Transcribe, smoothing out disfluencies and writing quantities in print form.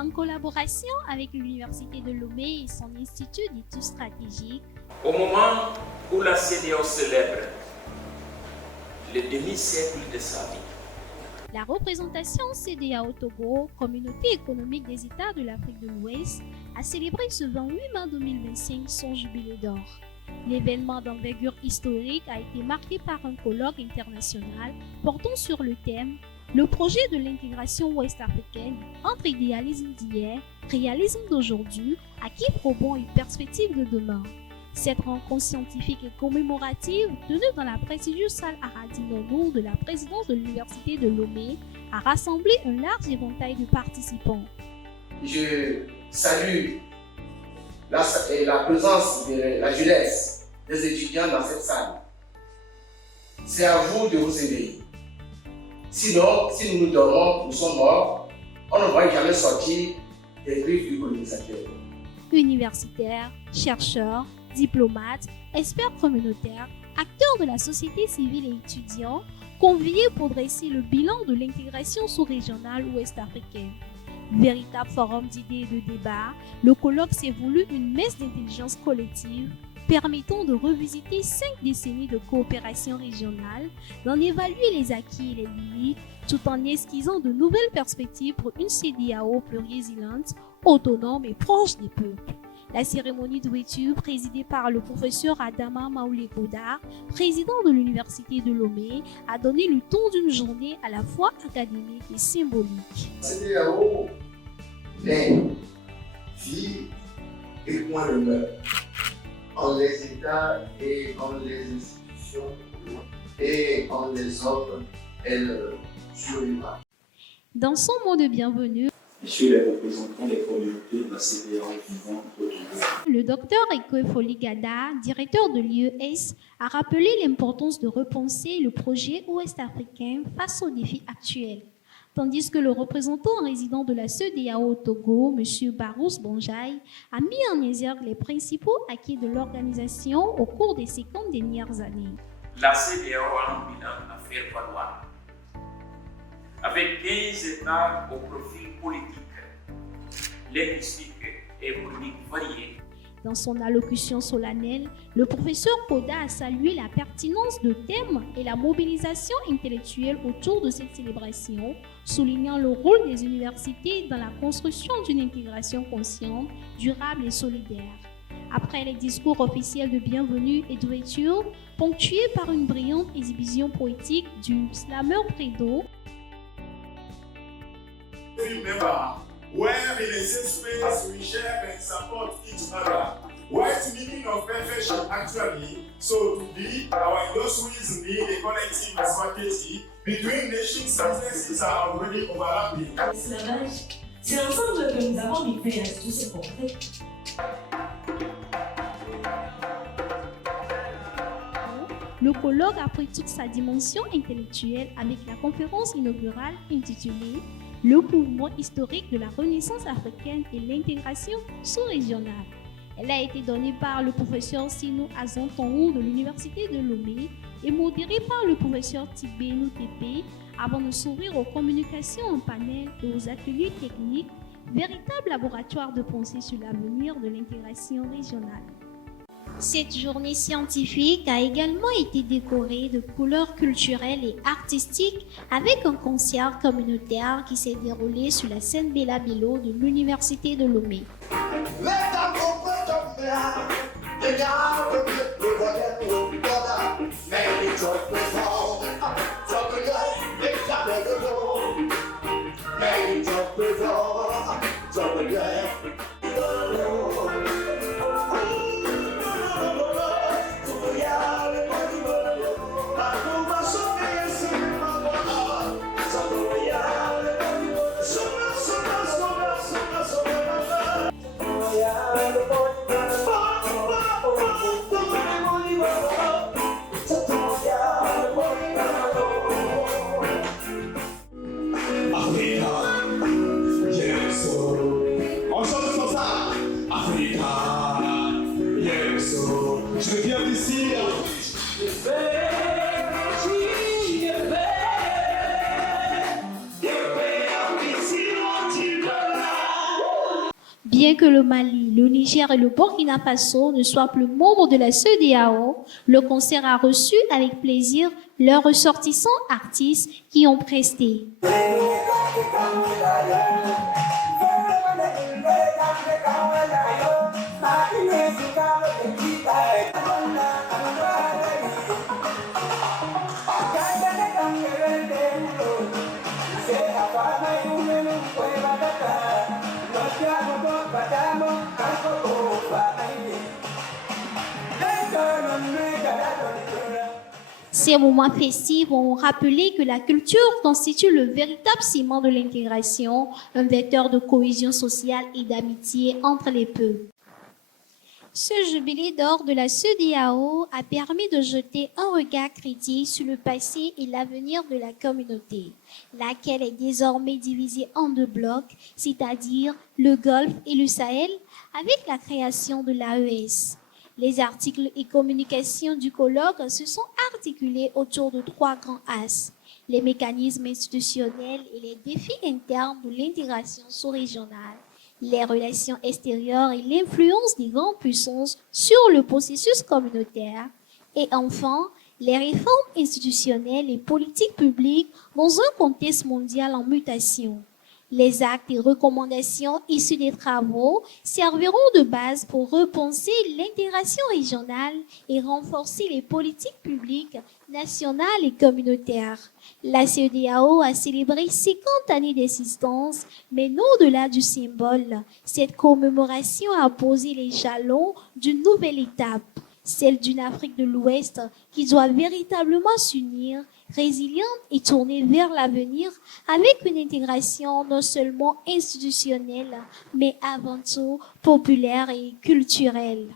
en collaboration avec l'Université de Lomé et son Institut d'études stratégiques. Au moment où la CEDEAO célèbre le demi-siècle de sa vie, la représentation CEDEAO au Togo, Communauté économique des États de l'Afrique de l'Ouest, a célébré ce 28 mai 2025 son jubilé d'or. L'événement d'envergure historique a été marqué par un colloque international portant sur le thème « Le projet de l'intégration ouest-africaine entre idéalisme d'hier, réalisme d'aujourd'hui, acquis probants et perspectives de demain ». Cette rencontre scientifique et commémorative, tenue dans la prestigieuse salle Aradi Nono de la présidence de l'Université de Lomé, a rassemblé un large éventail de participants. Je salue la présence de la jeunesse, des étudiants dans cette salle. C'est à vous de vous éveiller. Sinon, si nous nous dormons, nous sommes morts, on ne va jamais sortir des griffes du colonisateur. Universitaires, chercheurs, diplomates, experts communautaires, acteurs de la société civile et étudiants, conviés pour dresser le bilan de l'intégration sous-régionale ouest-africaine. Véritable forum d'idées et de débats, le colloque s'est voulu une messe d'intelligence collective permettant de revisiter 5 décennies de coopération régionale, d'en évaluer les acquis et les limites, tout en esquissant de nouvelles perspectives pour une CEDEAO plus résiliente, autonome et proche des peuples. La cérémonie d'ouverture, présidée par le professeur Adama Maoulé Godard, président de l'Université de Lomé, a donné le ton d'une journée à la fois académique et symbolique. CEDEAO est vie et point de meurtre en les États et en les institutions et en les hommes et le surhumain. Dans son mot de bienvenue, Messieurs les représentants des communautés de la CEDEAO vivant au Togo, le docteur Ekoe Foligada, directeur de l'IES, a rappelé l'importance de repenser le projet ouest-africain face aux défis actuels. Tandis que le représentant résident de la CEDEAO au Togo, M. Barous Bonjaï, a mis en exergue les principaux acquis de l'organisation au cours des 50 dernières années. la CEDEAO a un bilan à faire valoir. Avec 15 États au profil politique, linguistique et économique varié. Dans son allocution solennelle, le professeur Koda a salué la pertinence de thèmes et la mobilisation intellectuelle autour de cette célébration, soulignant le rôle des universités dans la construction d'une intégration consciente, durable et solidaire. Après les discours officiels de bienvenue et d'ouverture, ponctués par une brillante exhibition poétique du slameur Prédo, where in a safe space we share and support each other. What's the meaning of perfection actually? So to be, our industries need a collective advocacy between nations. Businesses are already overlapping. L'esclavage, c'est l'ensemble que nous avons vécu avec tous ces portraits. le colloque a pris toute sa dimension intellectuelle avec la conférence inaugurale intitulée « Le mouvement historique de la Renaissance africaine et l'intégration sous-régionale ». Elle a été donnée par le professeur Sino Azontongo de l'Université de Lomé et modérée par le professeur Tibénou Tepe avant de s'ouvrir aux communications en panel et aux ateliers techniques, véritable laboratoire de pensée sur l'avenir de l'intégration régionale. Cette journée scientifique a également été décorée de couleurs culturelles et artistiques avec un concert communautaire qui s'est déroulé sur la scène Bella Bilo de l'Université de Lomé. Yeah. Bien que le Mali, le Niger et le Burkina Faso ne soient plus membres de la CEDEAO, le concert a reçu avec plaisir leurs ressortissants artistes qui ont presté. Ces moments festifs ont rappelé que la culture constitue le véritable ciment de l'intégration, un vecteur de cohésion sociale et d'amitié entre les peuples. Ce jubilé d'or de la CEDEAO a permis de jeter un regard critique sur le passé et l'avenir de la communauté, laquelle est désormais divisée en deux blocs, c'est-à-dire le Golfe et le Sahel, avec la création de l'AES. Les articles et communications du colloque se sont articulés autour de trois grands axes: les mécanismes institutionnels et les défis internes de l'intégration sous-régionale, les relations extérieures et l'influence des grandes puissances sur le processus communautaire, et enfin, les réformes institutionnelles et politiques publiques dans un contexte mondial en mutation. Les actes et recommandations issus des travaux serviront de base pour repenser l'intégration régionale et renforcer les politiques publiques nationales et communautaires. La CEDEAO a célébré 50 années d'existence, mais au-delà du symbole, cette commémoration a posé les jalons d'une nouvelle étape, celle d'une Afrique de l'Ouest qui doit véritablement s'unir, résiliente et tournée vers l'avenir avec une intégration non seulement institutionnelle, mais avant tout populaire et culturelle.